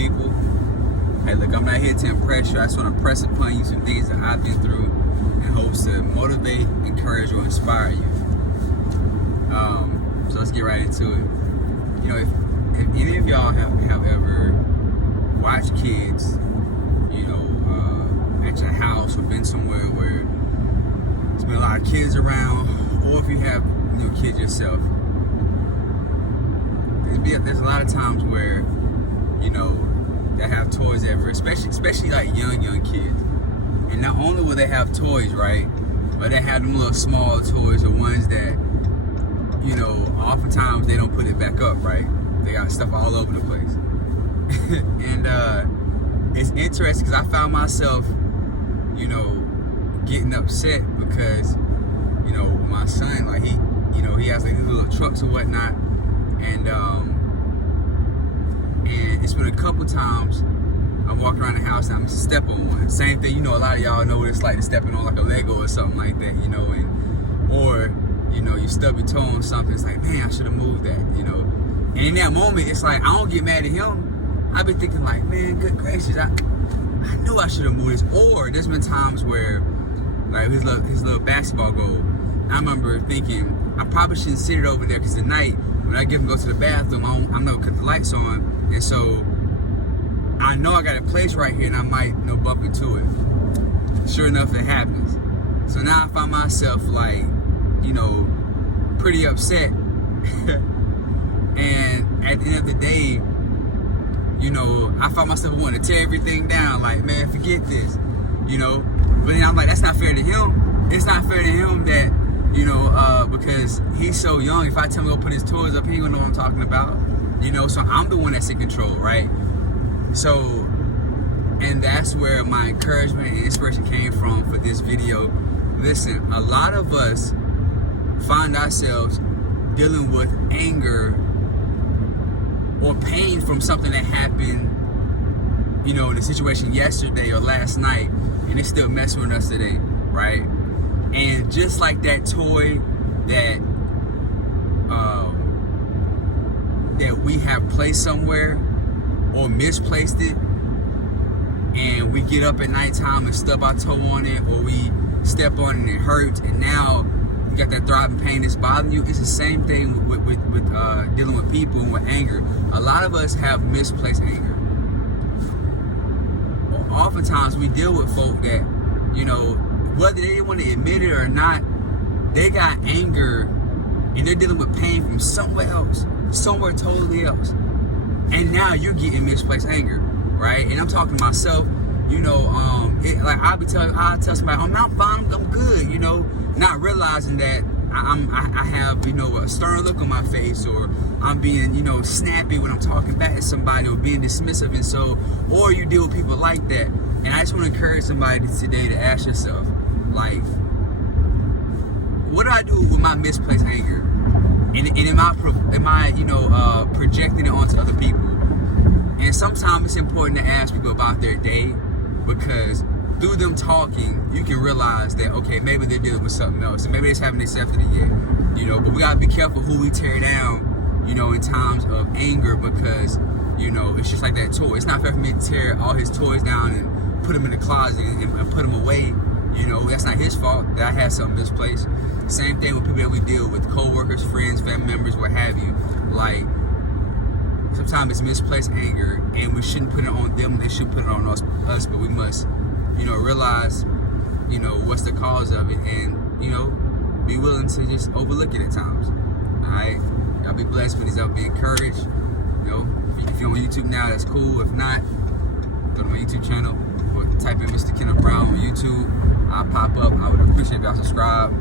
people. Hey, look, I'm not here to impress you. I just want to press upon you some things that I've been through in hopes to motivate, encourage, or inspire you. So let's get right into it. You know, if any of y'all have ever watched kids, you know, at your house or been somewhere where there's been a lot of kids around, or if you have, you know, kids yourself, there's a lot of times where, you know, they have toys everywhere, especially like young kids. And not only will they have toys, right, but they have them little small toys, or ones that, you know, oftentimes they don't put it back up, right? They got stuff all over the place. And it's interesting because I found myself, you know, getting upset because, you know, my son, like he has like these little trucks or whatnot, and it's been a couple times I'm walking around the house and I'm step on one. Same thing, you know, a lot of y'all know what it's like to stepping on like a Lego or something like that, you know, or you know, you stub your toe on something. It's like, man, I should have moved that, you know. And in that moment, it's like I don't get mad at him. I've been thinking like, man, good gracious, I knew I should have moved this. Or there's been times where, like his little basketball goal, I remember thinking I probably shouldn't sit it over there because tonight when I get him to go to the bathroom, I'm not gonna cut the lights on, and so I know I got a place right here, and I might, you know, bump into it. Sure enough, it happens. So now I find myself like, you know, pretty upset. And at the end of the day, you know, I find myself wanting to tear everything down. Like, man, forget this, you know. But then I'm like, that's not fair to him. It's not fair to him that, you know, because he's so young. If I tell him to go put his toys up, he ain't gonna know what I'm talking about, you know. So I'm the one that's in control, right? So, and that's where my encouragement and inspiration came from for this video. Listen, a lot of us find ourselves dealing with anger or pain from something that happened, you know, in a situation yesterday or last night, and it's still messing with us today, right? And just like that toy that that we have placed somewhere or misplaced it, and we get up at nighttime and stub our toe on it, or we step on it and it hurts, and now you got that throbbing pain that's bothering you. It's the same thing with dealing with people and with anger. A lot of us have misplaced anger. Oftentimes we deal with folk that, you know, whether they want to admit it or not, they got anger and they're dealing with pain from somewhere else, somewhere totally else. And now you're getting misplaced anger, right? And I'm talking to myself, you know, like I'll tell somebody, I'm not fine, I'm good, you know, not realizing that I have, you know, a stern look on my face, or I'm being, you know, snappy when I'm talking back to somebody, or being dismissive. And so, or you deal with people like that. And I just want to encourage somebody today to ask yourself, like, what do I do with my misplaced anger? And am I, you know, projecting it onto other people? And sometimes it's important to ask people about their day, because through them talking, you can realize that, okay, maybe they're dealing with something else, and maybe they just haven't accepted it yet, you know. But we gotta be careful who we tear down, you know, in times of anger, because, you know, it's just like that toy. It's not fair for me to tear all his toys down and put them in the closet and put them away. You know, that's not his fault that I had something misplaced. Same thing with people that we deal with, co-workers, friends, family members, what have you. Like, sometimes it's misplaced anger, and we shouldn't put it on them, they should put it on us, but we must, you know, realize, you know, what's the cause of it, and, you know, be willing to just overlook it at times. Alright? Y'all be blessed with these out, be encouraged. You know, if you're on YouTube now, that's cool. If not, go to my YouTube channel, or type in Mr. Kenneth Brown on YouTube. I'll pop up. I would appreciate if y'all subscribe.